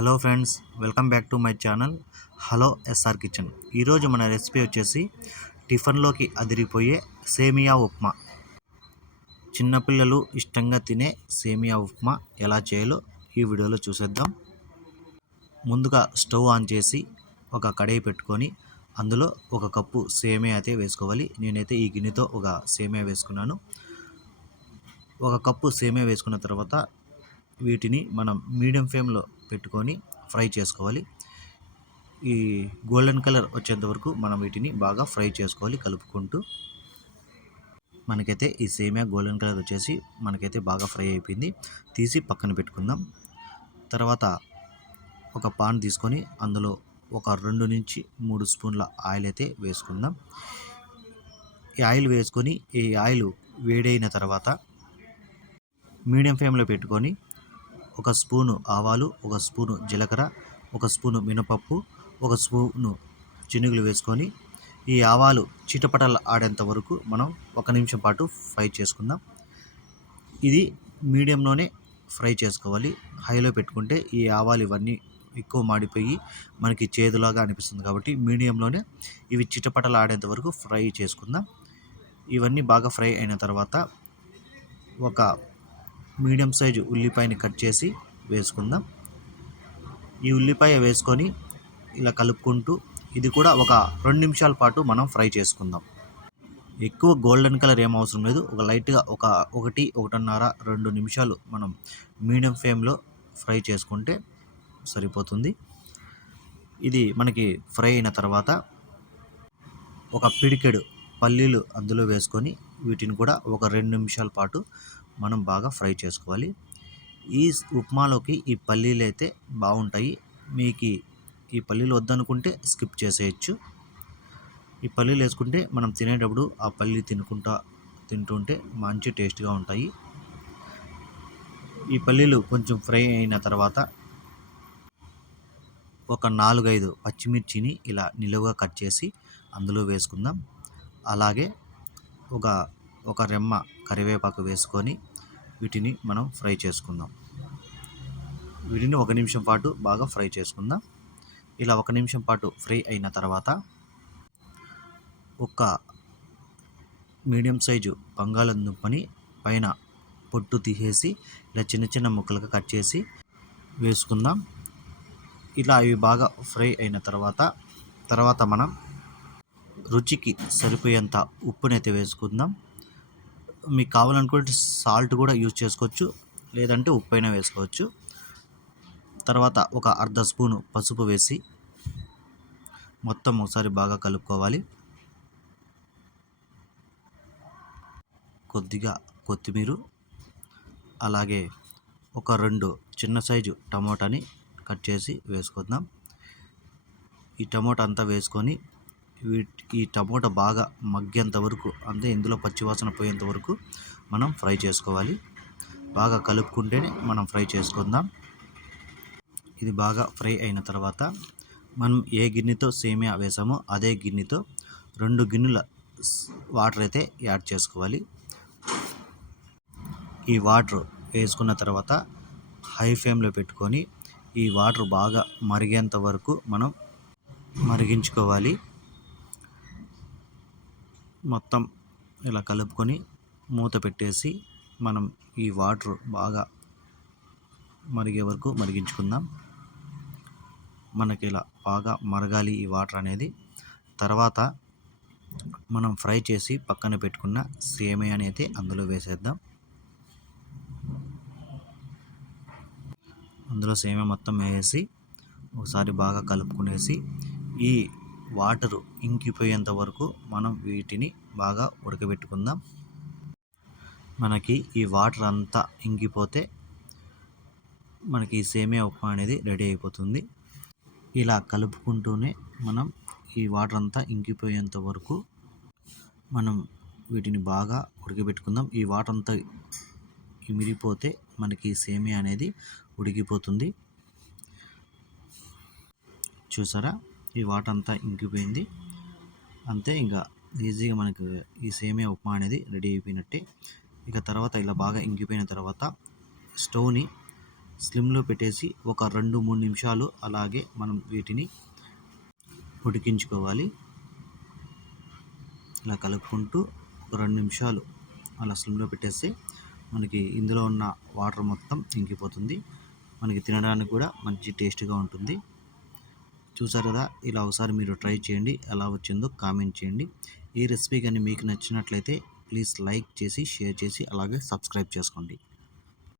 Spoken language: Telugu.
Hello friends welcome back to my channel hello SR kitchen. ఈరోజు మన రెసిపీ వచ్చేసి టిఫిన్లోకి అదిరిపోయే సేమియా ఉప్మా. చిన్నపిల్లలు ఇష్టంగా తినే సేమియా ఉప్మా ఎలా చేయాలో ఈ వీడియోలో చూసేద్దాం. ముందుగా స్టవ్ ఆన్ చేసి ఒక కడాయి పెట్టుకొని అందులో ఒక కప్పు సేమియా అయితే వేసుకోవాలి. నేనైతే ఈ గిన్నెతో ఒక సేమియా వేసుకున్నాను. ఒక కప్పు సేమియా వేసుకున్న తర్వాత వీటిని మనం మీడియం ఫ్లేమ్లో పెట్టుకొని ఫ్రై చేసుకోవాలి. ఈ గోల్డెన్ కలర్ వచ్చేంత వరకు మనం వీటిని బాగా ఫ్రై చేసుకోవాలి కలుపుకుంటూ. మనకైతే ఈ సేమియా గోల్డెన్ కలర్ వచ్చేసి మనకైతే బాగా ఫ్రై అయిపోయింది. తీసి పక్కన పెట్టుకుందాం. తర్వాత ఒక పాన్ తీసుకొని అందులో ఒక రెండు నుంచి మూడు స్పూన్ల ఆయిల్ అయితే వేసుకుందాం. ఈ ఆయిల్ వేసుకొని ఈ ఆయిల్ వేడైన తర్వాత మీడియం ఫ్లేమ్లో పెట్టుకొని ఒక స్పూను ఆవాలు ఒక స్పూను జీలకర్ర ఒక స్పూను మినపప్పు ఒక స్పూను చినుగులు వేసుకొని ఈ ఆవాలు చిటపటలు ఆడేంత వరకు మనం ఒక నిమిషం పాటు ఫ్రై చేసుకుందాం. ఇది మీడియంలోనే ఫ్రై చేసుకోవాలి. హైలో పెట్టుకుంటే ఈ ఆవాలు ఇవన్నీ ఎక్కువ మాడిపోయి మనకి చేదులాగా అనిపిస్తుంది కాబట్టి మీడియంలోనే ఇవి చిటపటలు ఆడేంత వరకు ఫ్రై చేసుకుందాం. ఇవన్నీ బాగా ఫ్రై అయిన తర్వాత ఒక మీడియం సైజు ఉల్లిపాయని కట్ చేసి వేసుకుందాం. ఈ ఉల్లిపాయ వేసుకొని ఇలా కలుపుకుంటూ ఇది కూడా ఒక రెండు నిమిషాల పాటు మనం ఫ్రై చేసుకుందాం. ఎక్కువ గోల్డెన్ కలర్ ఏం అవసరం లేదు. ఒక లైట్గా ఒక ఒకటి ఒకటిన్నర రెండు నిమిషాలు మనం మీడియం ఫ్లేమ్లో ఫ్రై చేసుకుంటే సరిపోతుంది. ఇది మనకి ఫ్రై అయిన తర్వాత ఒక పిడికెడు పల్లీలు అందులో వేసుకొని వీటిని కూడా ఒక రెండు నిమిషాల పాటు మనం బాగా ఫ్రై చేసుకోవాలి. ఈ ఉప్మాలోకి ఈ పల్లీలు అయితే బాగుంటాయి. మీకు ఈ పల్లీలు వద్దనుకుంటే స్కిప్ చేసేయచ్చు. ఈ పల్లీలు వేసుకుంటే మనం తినేటప్పుడు ఆ పల్లి తినుకుంటా తింటుంటే మంచి టేస్ట్గా ఉంటాయి. ఈ పల్లీలు కొంచెం ఫ్రై అయిన తర్వాత ఒక నాలుగైదు పచ్చిమిర్చిని ఇలా నిలువుగా కట్ చేసి అందులో వేసుకుందాం. అలాగే ఒక ఒక రెమ్మ కరివేపాకు వేసుకొని వీటిని మనం ఫ్రై చేసుకుందాం. వీటిని ఒక నిమిషం పాటు బాగా ఫ్రై చేసుకుందాం. ఇలా ఒక నిమిషం పాటు ఫ్రై అయిన తర్వాత ఒక మీడియం సైజు బంగాళదుంపని పైన పొట్టు తీసేసి ఇలా చిన్న చిన్న ముక్కలుగా కట్ చేసి వేసుకుందాం. ఇలా అవి బాగా ఫ్రై అయిన తర్వాత తర్వాత మనం రుచికి సరిపోయేంత ఉప్పునైతే వేసుకుందాం. మీకు కావాలనుకుంటే సాల్ట్ కూడా యూజ్ చేసుకోవచ్చు లేదంటే ఉప్పు అయినా వేసుకోవచ్చు. తర్వాత ఒక అర్ధ స్పూను పసుపు వేసి మొత్తం ఒకసారి బాగా కలుపుకోవాలి. కొద్దిగా కొత్తిమీర అలాగే ఒక రెండు చిన్న సైజు టమోటాని కట్ చేసి వేసుకుందాం. ఈ టమోటా అంతా వేసుకొని ఈ టమోటా బాగా మగ్గేంత వరకు అంటే ఇందులో పచ్చివాసన పోయేంత వరకు మనం ఫ్రై చేసుకోవాలి. బాగా కలుపుకుంటేనే మనం ఫ్రై చేసుకుందాం. ఇది బాగా ఫ్రై అయిన తర్వాత మనం ఏ గిన్నెతో సేమియా వేసామో అదే గిన్నెతో రెండు గిన్నెల వాటర్ అయితే యాడ్ చేసుకోవాలి. ఈ వాటర్ వేసుకున్న తర్వాత హై ఫ్లేమ్లో పెట్టుకొని ఈ వాటర్ బాగా మరిగేంత వరకు మనం మరిగించుకోవాలి. మొత్తం ఇలా కలుపుకొని మూత పెట్టేసి మనం ఈ వాటర్ బాగా మరిగే వరకు మరిగించుకుందాం. మనకి ఇలా బాగా మరగాలి ఈ వాటర్ అనేది. తర్వాత మనం ఫ్రై చేసి పక్కన పెట్టుకున్న సేమియా అనేది అందులో వేసేద్దాం. అందులో సేమియా మొత్తం వేసి ఒకసారి బాగా కలుపుకునేసి ఈ వాటరు ఇంకిపోయేంత వరకు మనం వీటిని బాగా ఉడకబెట్టుకుందాం. మనకి ఈ వాటర్ అంతా ఇంకిపోతే మనకి ఈ సేమియా ఉప్మా అనేది రెడీ అయిపోతుంది. ఇలా కలుపుకుంటూనే మనం ఈ వాటర్ అంతా ఇంకిపోయేంత వరకు మనం వీటిని బాగా ఉడకబెట్టుకుందాం. ఈ వాటర్ అంతా ఇమిరిపోతే మనకి సేమియా అనేది ఉడికిపోతుంది. చూసారా? ఈ వాటర్ అంతా ఇంకిపోయింది. అంతే ఇంకా ఈజీగా మనకు ఈ సేమే ఉప్మా అనేది రెడీ అయిపోయినట్టే. ఇక తర్వాత ఇలా బాగా ఇంకిపోయిన తర్వాత స్టవ్ని స్లిమ్లో పెట్టేసి ఒక రెండు మూడు నిమిషాలు అలాగే మనం వీటిని ఉడికించుకోవాలి. ఇలా కలుపుకుంటూ ఒక రెండు నిమిషాలు అలా స్లిమ్లో పెట్టేస్తే మనకి ఇందులో ఉన్న వాటర్ మొత్తం ఇంకిపోతుంది. మనకి తినడానికి కూడా మంచి టేస్ట్గా ఉంటుంది. చూసారు కదా ఇలా ఒకసారి మీరు ట్రై చేయండి. ఎలా వచ్చిందో కామెంట్ చేయండి. ఈ రెసిపీ కానీ మీకు నచ్చినట్లయితే ప్లీజ్ లైక్ చేసి షేర్ చేసి అలాగే సబ్స్క్రైబ్ చేసుకోండి.